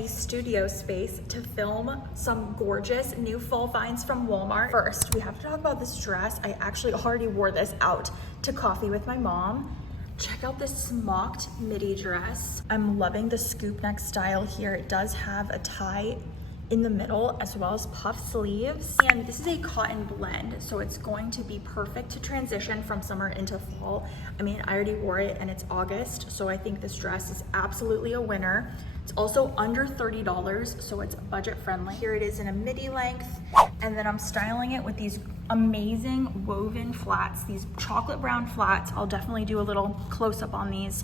a studio space to film some gorgeous new fall finds from Walmart. First, we have to talk about this dress. I actually already wore this out to coffee with my mom. Check out this smocked midi dress. I'm loving the scoop neck style here. It does have a tie in the middle as well as puff sleeves. And this is a cotton blend, so it's going to be perfect to transition from summer into fall. I mean, I already wore it and it's August, so I think this dress is absolutely a winner. It's also under $30, so it's budget friendly. Here it is in a midi length, and then I'm styling it with these amazing woven flats, these chocolate brown flats. I'll definitely do a little close up on these.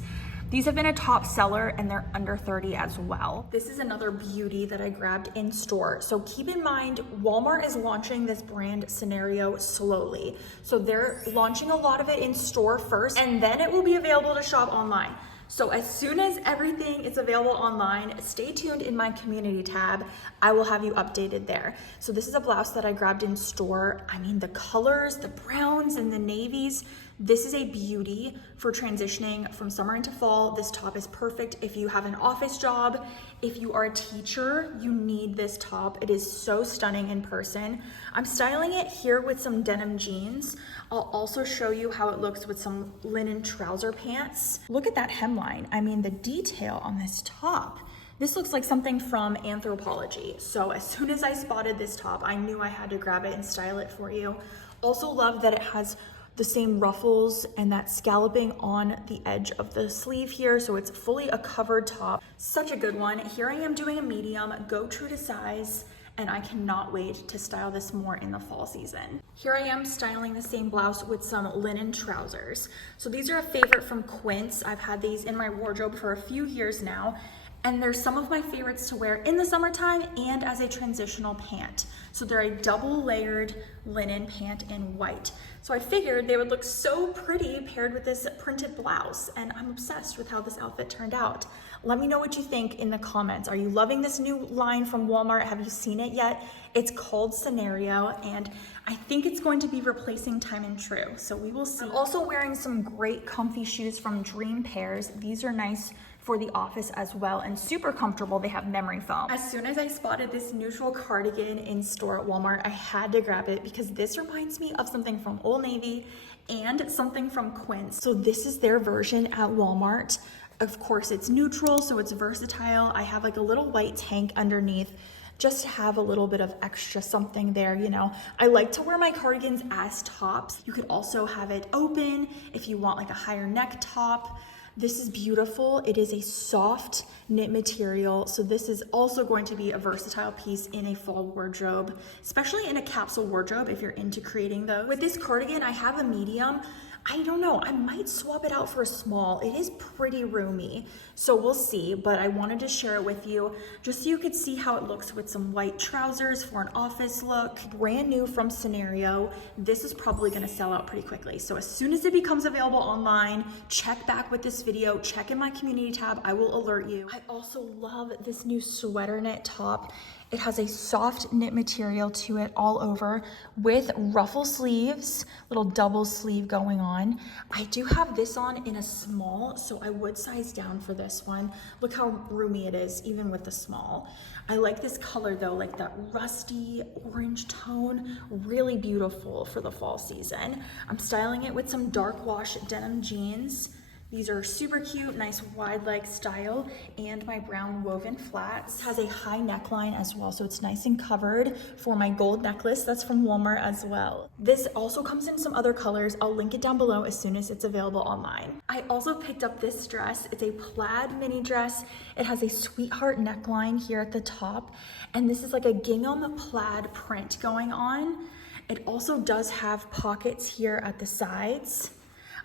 These have been a top seller and they're under 30 as well. This is another beauty that I grabbed in store. So keep in mind, Walmart is launching this brand scenario slowly. So they're launching a lot of it in store first, and then it will be available to shop online. So as soon as everything is available online, stay tuned in my community tab. I will have you updated there. So this is a blouse that I grabbed in store. I mean, the colors, the browns and the navies, this is a beauty for transitioning from summer into fall. This top is perfect if you have an office job. If you are a teacher, you need this top. It is so stunning in person. I'm styling it here with some denim jeans. I'll also show you how it looks with some linen trouser pants. Look at that hemline. I mean, the detail on this top. This looks like something from Anthropology. So as soon as I spotted this top, I knew I had to grab it and style it for you. Also love that it has the same ruffles and that scalloping on the edge of the sleeve here, so it's fully a covered top. Such a good one. Here I am doing a medium, go true to size, and I cannot wait to style this more in the fall season. Here I am styling the same blouse with some linen trousers. So these are a favorite from Quince. I've had these in my wardrobe for a few years now, and they're some of my favorites to wear in the summertime and as a transitional pant. So they're a double layered linen pant in white. So I figured they would look so pretty paired with this printed blouse, and I'm obsessed with how this outfit turned out. Let me know what you think in the comments. Are you loving this new line from Walmart? Have you seen it yet? It's called Scenario, and I think it's going to be replacing Time and True, so we will see. I'm also wearing some great comfy shoes from Dream Pairs. These are nice for the office as well and super comfortable. They have memory foam. As soon as I spotted this neutral cardigan in store at Walmart, I had to grab it because this reminds me of something from Old Navy and something from Quince. So this is their version at Walmart. Of course, it's neutral, so it's versatile. I have like a little white tank underneath just to have a little bit of extra something there, you know. I like to wear my cardigans as tops. You could also have it open if you want like a higher neck top. This is beautiful. It is a soft knit material, so this is also going to be a versatile piece in a fall wardrobe, especially in a capsule wardrobe if you're into creating those. With this cardigan, I have a medium. I don't know, I might swap it out for a small. It is pretty roomy, so we'll see, but I wanted to share it with you just so you could see how it looks with some white trousers for an office look. Brand new from Scenario. This is probably gonna sell out pretty quickly, so as soon as it becomes available online, check back with this video, check in my community tab, I will alert you. I also love this new sweater knit top. It has a soft knit material to it all over with ruffle sleeves, little double sleeve going on. I do have this on in a small, so I would size down for this one. Look how roomy it is, even with the small. I like this color though, like that rusty orange tone, really beautiful for the fall season. I'm styling it with some dark wash denim jeans. These are super cute, nice wide leg style, and my brown woven flats. This has a high neckline as well, so it's nice and covered for my gold necklace. That's from Walmart as well. This also comes in some other colors. I'll link it down below as soon as it's available online. I also picked up this dress. It's a plaid mini dress. It has a sweetheart neckline here at the top, and this is like a gingham plaid print going on. It also does have pockets here at the sides.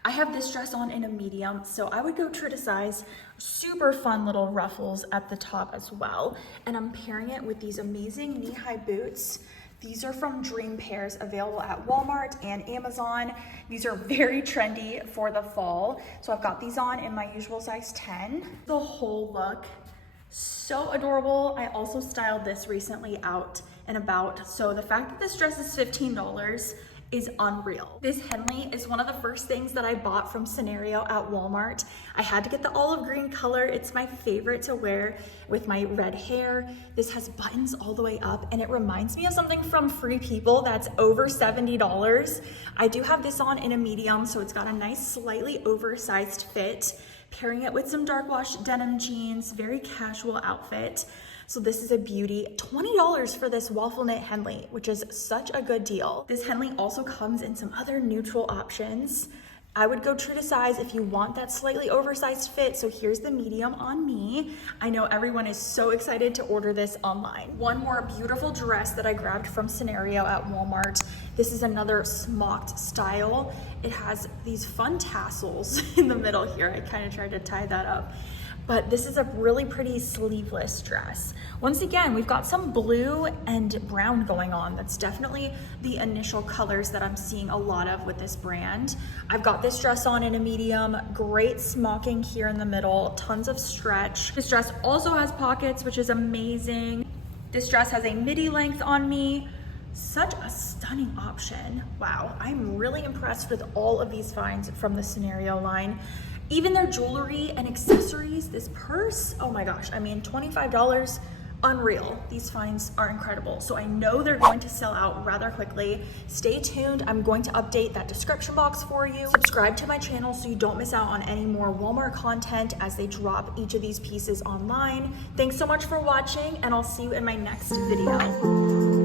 I have this dress on in a medium, so I would go true to size. Super fun little ruffles at the top as well. And I'm pairing it with these amazing knee-high boots. These are from Dream Pairs, available at Walmart and Amazon. These are very trendy for the fall. So I've got these on in my usual size 10. The whole look, so adorable. I also styled this recently out and about. So the fact that this dress is $15 is unreal. This Henley is one of the first things that I bought from Scenario at Walmart. I had to get the olive green color. It's my favorite to wear with my red hair. This has buttons all the way up and it reminds me of something from Free People that's over $70. I do have this on in a medium, so it's got a nice slightly oversized fit. Pairing it with some dark wash denim jeans, very casual outfit. So this is a beauty. $20 for this waffle knit Henley, which is such a good deal. This Henley also comes in some other neutral options. I would go true to size if you want that slightly oversized fit. So here's the medium on me. I know everyone is so excited to order this online. One more beautiful dress that I grabbed from Scenario at Walmart. This is another smocked style. It has these fun tassels in the middle here. I kind of tried to tie that up. But this is a really pretty sleeveless dress. Once again, we've got some blue and brown going on. That's definitely the initial colors that I'm seeing a lot of with this brand. I've got this dress on in a medium, great smocking here in the middle, tons of stretch. This dress also has pockets, which is amazing. This dress has a midi length on me. Such a stunning option. Wow, I'm really impressed with all of these finds from the Scenario line. Even their jewelry and accessories, this purse, oh my gosh, I mean, $25, unreal. These finds are incredible. So I know they're going to sell out rather quickly. Stay tuned. I'm going to update that description box for you. Subscribe to my channel so you don't miss out on any more Walmart content as they drop each of these pieces online. Thanks so much for watching, and I'll see you in my next video.